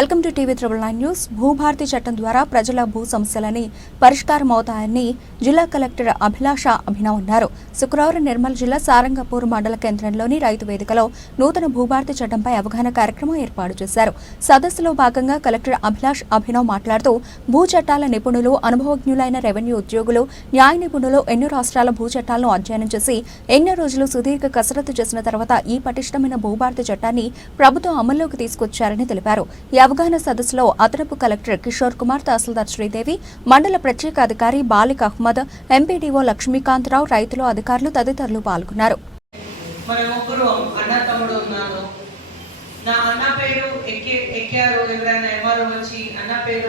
Welcome to TV triple nine news. Bhubharati చట్టం ద్వారా ప్రజల భూ సమస్యలని పరిష్కారం అవుతాయని జిల్లా కలెక్టర్ అభిలాష అభినవ్ అన్నారు. శుక్రవారం నిర్మల్ జిల్లా సారంగపూర్ మండల కేంద్రంలోని రైతు వేదికలో నూతన భూభారతి చట్టంపై అవగాహన కార్యక్రమం ఏర్పాటు చేశారు. సదస్సులో భాగంగా కలెక్టర్ అభిలాష్ అభినవ్ మాట్లాడుతూ భూ చట్టాల నిపుణులు అనుభవజ్ఞులైన రెవెన్యూ ఉద్యోగులు న్యాయ నిపుణులు ఎన్నో రాష్ట్రాల భూ చట్టాలను అధ్యయనం చేసి ఎన్నో రోజులు సుదీర్ఘ కసరత్తు చేసిన తర్వాత ఈ పటిష్టమైన భూభారతి చట్టాన్ని ప్రభుత్వం అమల్లోకి తీసుకొచ్చారని తెలిపారు. అవగాహన సదస్సులో అదనపు కలెక్టర్ కిషోర్ కుమార్ తహసీల్దార్ శ్రీదేవి మండల ప్రత్యేక అధికారి బాలిక్ అహ్మద్ ఎంపీడీఓ లక్ష్మీకాంతరావు రైతులు అధికారులు తదితరులు పాల్గొన్నారు. నా అన్న పేరు ఎక్కారు. ఎవరైనా వచ్చి అన్న పేరు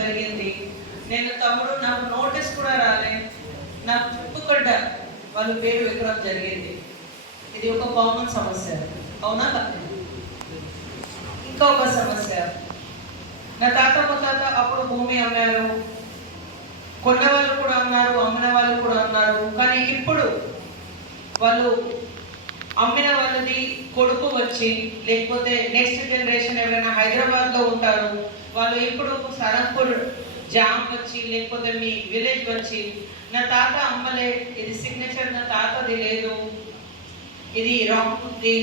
జరిగింది? నేను తమ్ముడు నాకు నోటీస్ కూడా రాలే. వాళ్ళ పేరు ఎక్కడ జరిగింది? ఇది ఒక కామన్ సమస్య. అవునా కదా ఇంకా ఒక సమస్య నా తాత ముత్తాత అప్పుడు భూమి అమ్మారు కొండ వాళ్ళు కూడా ఉన్నారు అమ్మిన వాళ్ళు కూడా ఉన్నారు కానీ ఇప్పుడు వాళ్ళు అమ్మిన వాళ్ళది కొడుకు వచ్చి లేకపోతే నెక్స్ట్ జనరేషన్ ఎవరైనా హైదరాబాద్లో ఉంటారు వాళ్ళు ఇప్పుడు సరంపూర్ జామ్ వచ్చి లేకపోతే మీ విలేజ్ వచ్చి నా తాత అమ్మలే ఇది సిగ్నేచర్ నా తాతది లేదు ఇది రాంగ్ ఉంది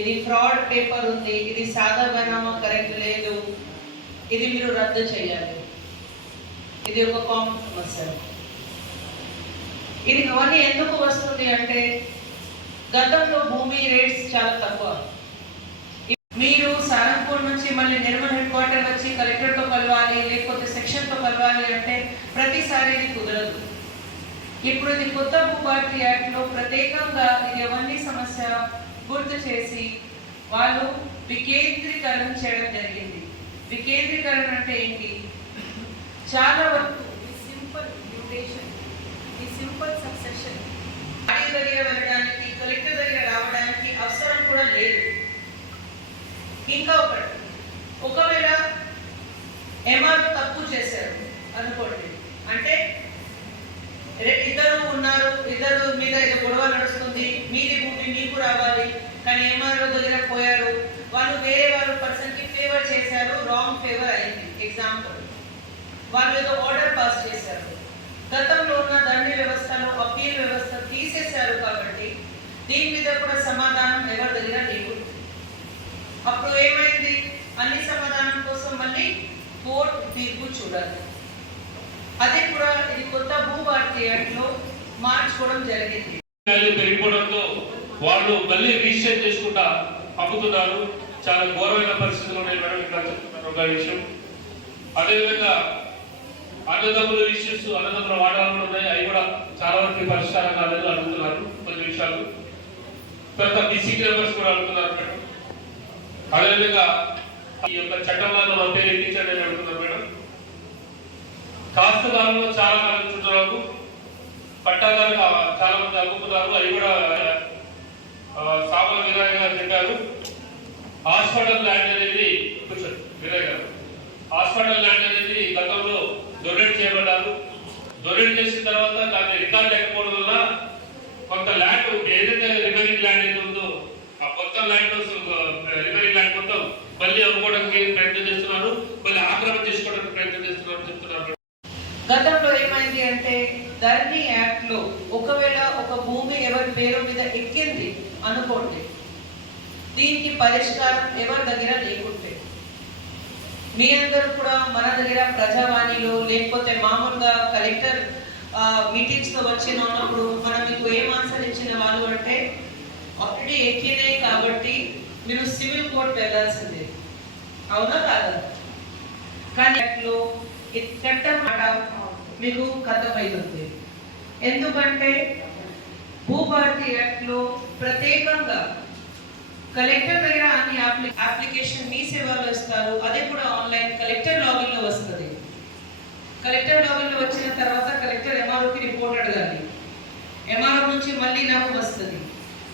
ఇది ఫ్రాడ్ పేపర్ ఉంది. ఇది సాదా బనామా కరెక్ట్ లేదు. ఇది మీరు రద్దు చేయాలి. ఇది ఒక కామన్ సమస్య. ఇది అవన్నీ ఎందుకు వస్తుంది అంటే గతంలో భూమి రేట్స్ చాలా తక్కువ. మీరు సారంపూర్ నుంచి మళ్ళీ నిర్మల్ హెడ్ క్వార్టర్ వచ్చి కలెక్టర్తో కలవాలి లేకపోతే సెక్షన్తో కలవాలి అంటే ప్రతిసారి ఇది కుదరదు. ఇప్పుడు ఇది కొత్త భూభారతి యాక్ట్లో ప్రత్యేకంగా ఇది అవన్నీ సమస్య. గుర్తు చేసి వాళ్ళు వికేంద్రీకరణ చేయడం జరిగింది. వికేంద్రీకరణ అంటే ఏంటి? చాలా వరకు సింపుల్ మ్యూటేషన్ ఈ సింపుల్ సక్సెషన్ ఆడియో దగ్గర వెళ్ళడానికి కలెక్టర్ దగ్గర రావడానికి అవసరం కూడా లేదు. ఇంకా ఒకటి ఒకవేళ ఎంఆర్ఓ తప్పు చేశారు అనుకోండి అంటే ఇద్దరు ఉన్నారు ఇద్దరు మీద ఏదో గొడవ నడుస్తుంది మీది భూమి మీకు రావాలి కానీ ఎంఆర్ఓ దగ్గర పోయారు వాళ్ళు వేరే వాళ్ళు పర్సన్కి ఫేవర్ చేశారు రాంగ్ ఫేవర్ అయింది ఎగ్జాంపుల్ వాళ్ళు ఏదో ఆర్డర్ పాస్ చేశారు. గతంలో ఉన్న దండ వ్యవస్థలో అప్పీల్ వ్యవస్థ తీసేశారు కాబట్టి దీని మీద కూడా సమాధానం ఎవరి దగ్గర లేవు అప్పుడు ఏమైంది? అన్ని సమాధానం కోసం మళ్ళీ కోర్టు తీర్పు చూడాలి. అదే కూడా ఇది కొత్త భూభారతి యాక్ట్లో మార్చుకోవడం జరిగింది. పెరిగిపోవడంతో వాళ్ళు మళ్ళీ రిజిస్టర్ చేసుకుంటా అమ్ముతున్నారు. చాలా ఘోరమైన పరిస్థితులు ఉన్నాయి మేడం ఇక్కడ. ఒక విషయం అదేవిధంగా అన్నదమ్ముల ఇష్యూస్ అన్నదమ్ముల వాటాలు ఉన్నాయి. అవి కూడా చాలా వరకు పరిష్కారం కాలేదు అడుగుతున్నారు కొన్ని విషయాలు తర్వాత బీసీ మెంబర్స్ కూడా అడుగుతున్నారు మేడం. అదేవిధంగా ఈ యొక్క చట్టంలో మన పేరు ఎక్కించండి అని అడుగుతున్నారు మేడం. కాస్తదారులు చాలా మంది చుట్టున్నారు పట్టాదారు చాలా మంది అమ్ముతున్నారు అవి కూడా ఆ, సామాన్య విధానం చెప్పారు హాస్పిటల్ ల్యాండ్ చేయబడ్డారు. డొనేట్ చేసిన తర్వాత దాన్ని రికార్డ్ లేకపోవడం వల్ల కొంత ల్యాండ్ ఏదైతే రిమైనింగ్ ల్యాండ్ అయితే ఉందో ఆ మొత్తం ల్యాండ్ రిమైనింగ్ ల్యాండ్ మొత్తం మళ్ళీ అమ్ముకోవడానికి ప్రయత్నం చేస్తున్నారు. మళ్ళీ ఆక్రమణ చేసుకోవడానికి ప్రయత్నం చేస్తున్నారు చెప్తున్నారు. గతంలో ఏమైంది అంటే ధరణి యాక్ట్లో ఒకవేళ ఒక భూమి ఎవరి పేరు మీద ఎక్కింది అనుకోండి దీనికి పరిష్కారం ఎవరి దగ్గర లేకుంటే. మీ అందరూ కూడా మన దగ్గర ప్రజావాణిలో లేకపోతే మామూలుగా కలెక్టర్ మీటింగ్స్లో వచ్చిన ఉన్నప్పుడు మనం మీకు ఏం ఆన్సర్ ఇచ్చిన వాళ్ళు అంటే ఆల్రెడీ ఎక్కినాయి కాబట్టి మీరు సివిల్ కోర్టు వెళ్ళాల్సిందే. అవునా కాదా? కానీ యాక్ట్లో చట్టం మాట మీకు కథమైంది ఎందుకంటే భూభారతి యాక్ట్లో ప్రత్యేకంగా కలెక్టర్ దగ్గర అప్లికేషన్ మీ సేవలో ఇస్తారు అదే కూడా ఆన్లైన్ కలెక్టర్ లాగిన్లో వస్తుంది. కలెక్టర్ లాగిన్లో వచ్చిన తర్వాత కలెక్టర్ ఎంఆర్ఓకి రిపోర్ట్ అడగాలి. ఎంఆర్ఓ నుంచి మళ్ళీ నాకు వస్తుంది.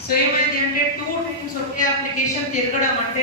సో ఏమైంది అంటే టూ టైమ్స్ ఒకే అప్లికేషన్ తిరగడం అంటే